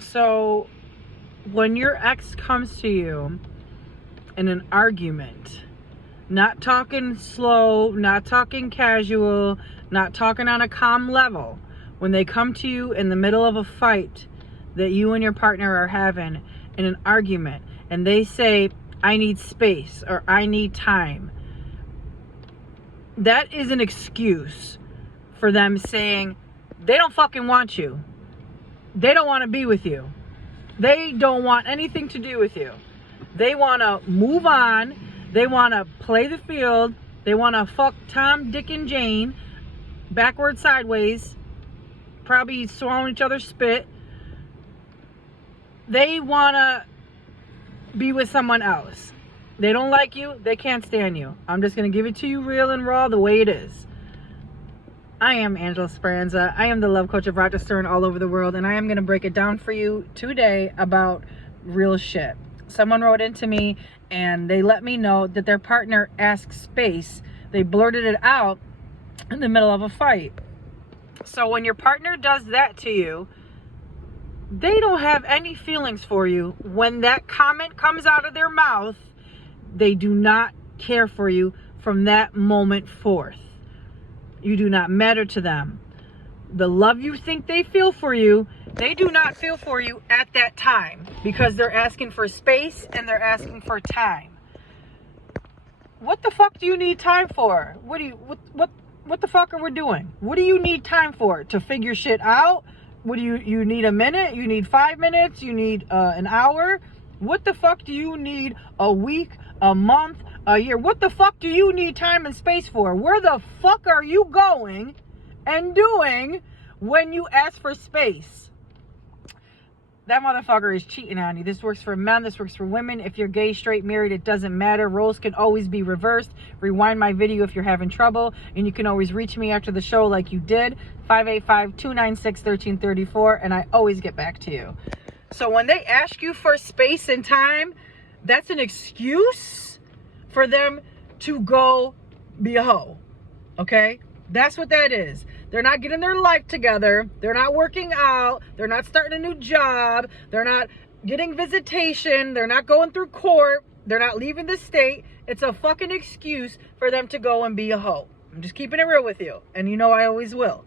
So when your ex comes to you in an argument, not talking slow, not talking casual, not talking on a calm level, when they come to you in the middle of a fight that you and your partner are having in an argument, and they say, I need space or I need time, that is an excuse for them saying they don't fucking want you. They don't want to be with you. They don't want anything to do with you. They want to move on. They want to play the field. They want to fuck Tom, Dick, and Jane backwards, sideways, probably swallowing each other's spit. They want to be with someone else. They don't like you. They can't stand you. I'm just going to give it to you real and raw the way it is. I am Angela Speranza. I am the love coach of Rochester and all over the world, and I am going to break it down for you today about real shit. Someone wrote into me and they let me know that their partner asked space. They blurted it out in the middle of a fight. So when your partner does that to you, they don't have any feelings for you. When that comment comes out of their mouth, they do not care for you from that moment forth. You do not matter to them. The love you think they feel for you, they do not feel for you at that time, because they're asking for space and they're asking for time. What the fuck do you need time for? What the fuck are we doing? What do you need time for? To figure shit out? What do you need a minute? You need 5 minutes? You need an hour? What the fuck do you need a week, a month, a year? What the fuck do you need time and space for? Where the fuck are you going and doing when you ask for space? That motherfucker is cheating on you. This works for men. This works for women. If you're gay, straight, married, it doesn't matter. Roles can always be reversed. Rewind my video if you're having trouble. And you can always reach me after the show like you did. 585-296-1334. And I always get back to you. So when they ask you for space and time, that's an excuse for them to go be a hoe. Okay? That's what that is. They're not getting their life together. They're not working out. They're not starting a new job. They're not getting visitation. They're not going through court. They're not leaving the state. It's a fucking excuse for them to go and be a hoe. I'm just keeping it real with you. And you know I always will.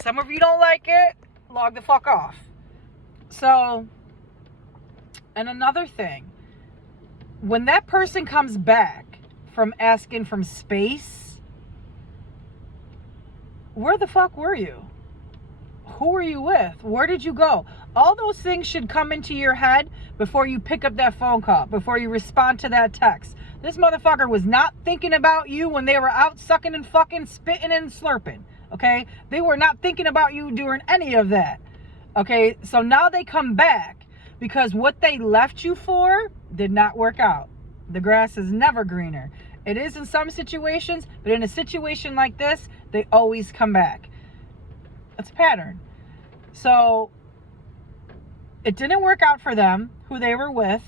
Some of you don't like it. Log the fuck off. So, and another thing. When that person comes back from asking from space, where the fuck were you? Who were you with? Where did you go? All those things should come into your head before you pick up that phone call, before you respond to that text. This motherfucker was not thinking about you when they were out sucking and fucking, spitting and slurping, okay? They were not thinking about you during any of that, okay? So now they come back because what they left you for did not work out. The grass is never greener. It is in some situations, but in a situation like this, they always come back. It's a pattern. So it didn't work out for them, who they were with.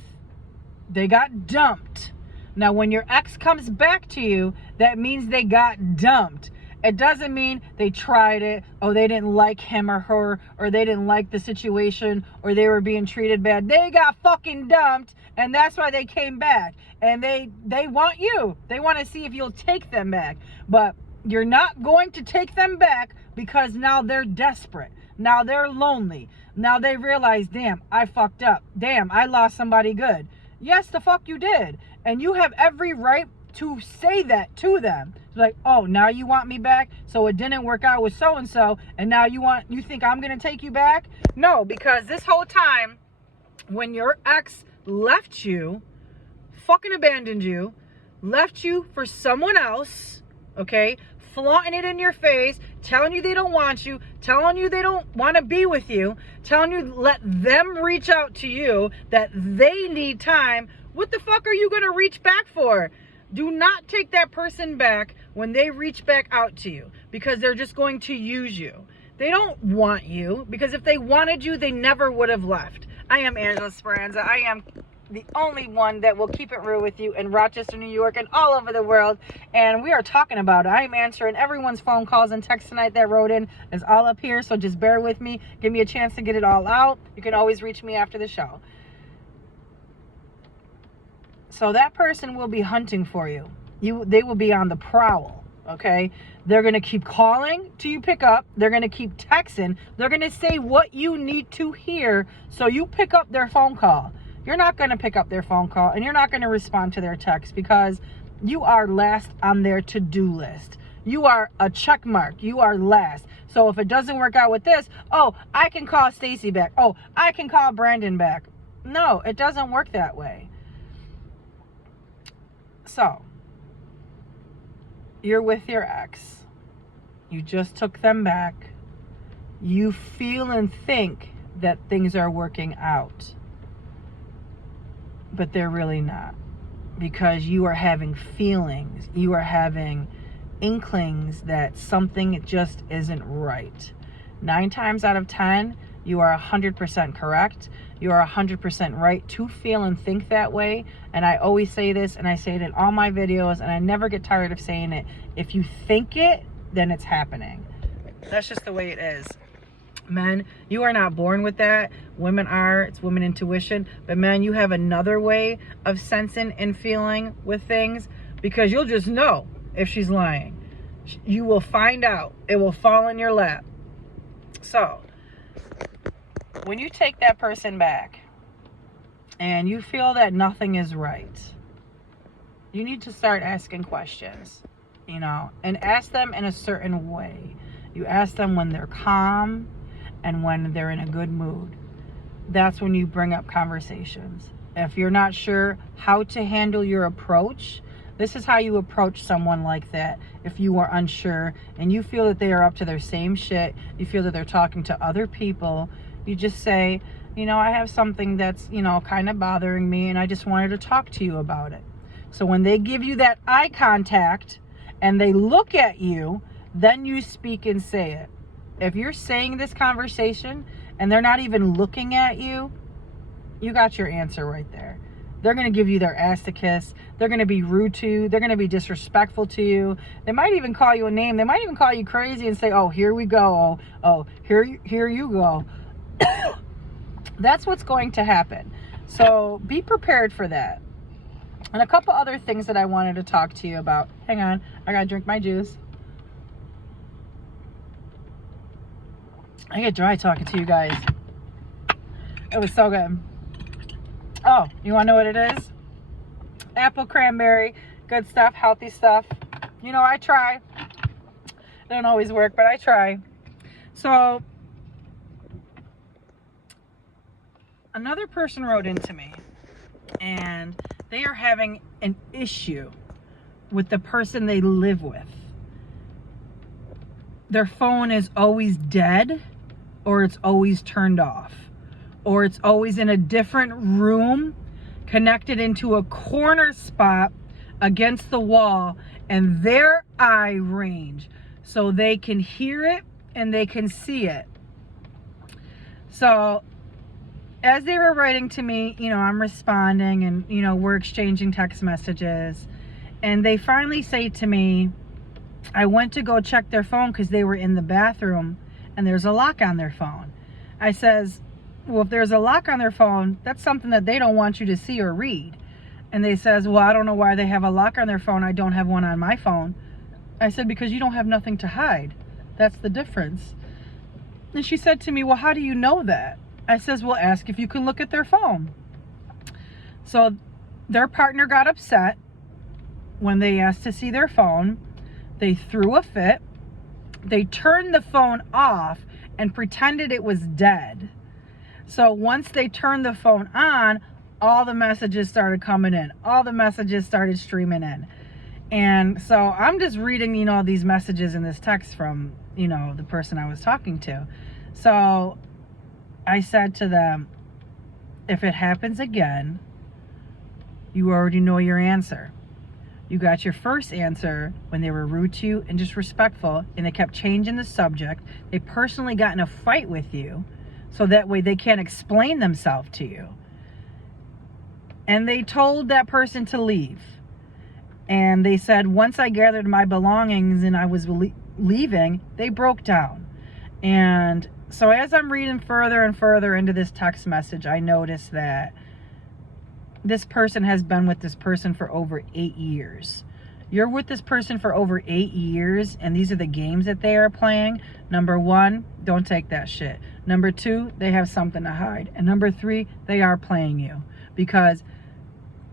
They got dumped. Now, when your ex comes back to you, that means they got dumped. It doesn't mean they tried it, or they didn't like him or her, or they didn't like the situation, or they were being treated bad. They got fucking dumped, and that's why they came back. And they want you. They want to see if you'll take them back. But you're not going to take them back because now they're desperate. Now they're lonely. Now they realize, damn, I fucked up. Damn, I lost somebody good. Yes, the fuck you did. And you have every right to say that to them. It's like, oh, now you want me back? So it didn't work out with so-and-so, and now you think I'm going to take you back? No, because this whole time, when your ex left you, fucking abandoned you, left you for someone else, okay, flaunting it in your face, telling you they don't want you, telling you they don't want to be with you, telling you let them reach out to you, that they need time, what the fuck are you going to reach back for? Do not take that person back when they reach back out to you, because they're just going to use you. They don't want you, because if they wanted you, they never would have left. I am Angela Speranza. I am the only one that will keep it real with you in Rochester, New York, and all over the world. And we are talking about it. I am answering everyone's phone calls and texts tonight that wrote in. It's all up here, so just bear with me. Give me a chance to get it all out. You can always reach me after the show. So that person will be hunting for you. They will be on the prowl, okay? They're going to keep calling till you pick up. They're going to keep texting. They're going to say what you need to hear so you pick up their phone call. You're not going to pick up their phone call, and you're not going to respond to their text because you are last on their to-do list. You are a check mark. You are last. So if it doesn't work out with this, oh, I can call Stacy back. Oh, I can call Brandon back. No, it doesn't work that way. So, you're with your ex. You just took them back. You feel and think that things are working out. But they're really not. Because you are having feelings. You are having inklings that something just isn't right. 9 times out of 10, you are 100% correct. You are 100% right to feel and think that way. And I always say this, and I say it in all my videos, and I never get tired of saying it. If you think it, then it's happening. That's just the way it is. Men, you are not born with that. Women are. It's women intuition. But men, you have another way of sensing and feeling with things, because you'll just know if she's lying. You will find out. It will fall in your lap. So, when you take that person back and you feel that nothing is right, you need to start asking questions, and ask them in a certain way. You ask them when they're calm and when they're in a good mood. That's when you bring up conversations. If you're not sure how to handle your approach, this is how you approach someone like that. If you are unsure and you feel that they are up to their same shit, you feel that they're talking to other people, you just say, I have something that's, kind of bothering me, and I just wanted to talk to you about it. So when they give you that eye contact and they look at you, then you speak and say it. If you're saying this conversation and they're not even looking at you, you got your answer right there. They're going to give you their ass to kiss. They're going to be rude to you. They're going to be disrespectful to you. They might even call you a name. They might even call you crazy and say, oh, here we go. Oh, here you go. That's what's going to happen. So be prepared for that. And a couple other things that I wanted to talk to you about. Hang on. I got to drink my juice. I get dry talking to you guys. It was so good. Oh, you want to know what it is? Apple cranberry. Good stuff. Healthy stuff. I try. It don't always work, but I try. So, another person wrote into me, and they are having an issue with the person they live with. Their phone is always dead, or it's always turned off, or it's always in a different room, connected into a corner spot against the wall, and their eye range, so they can hear it and they can see it. So as they were writing to me, I'm responding, and we're exchanging text messages, and they finally say to me, I went to go check their phone because they were in the bathroom and there's a lock on their phone. I says, well, if there's a lock on their phone, that's something that they don't want you to see or read. And they says, well, I don't know why they have a lock on their phone. I don't have one on my phone. I said, because you don't have nothing to hide. That's the difference. And she said to me, well, how do you know that? I says, well, ask if you can look at their phone. So their partner got upset when they asked to see their phone. They threw a fit. They turned the phone off and pretended it was dead. So once they turned the phone on, all the messages started coming in. All the messages started streaming in. And so I'm just reading, all these messages in this text from, the person I was talking to. So I said to them, if it happens again, you already know your answer. You got your first answer when they were rude to you and disrespectful, and they kept changing the subject. They personally got in a fight with you, so that way they can't explain themselves to you. And they told that person to leave. And they said, once I gathered my belongings and I was leaving, they broke down. And so as I'm reading further and further into this text message, I noticed that this person has been with this person for over 8 years. You're with this person for over 8 years, and these are the games that they are playing. Number one, don't take that shit. Number two, they have something to hide. And number three, they are playing you. Because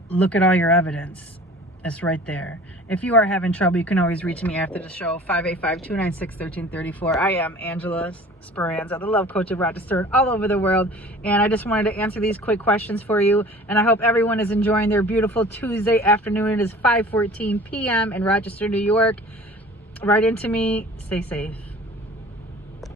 look at all your evidence. It's right there. If you are having trouble, you can always reach me after the show, 585-296-1334. I am Angela Speranza, the love coach of Rochester, all over the world. And I just wanted to answer these quick questions for you. And I hope everyone is enjoying their beautiful Tuesday afternoon. It is 5:14 p.m. in Rochester, New York. Write into me. Stay safe.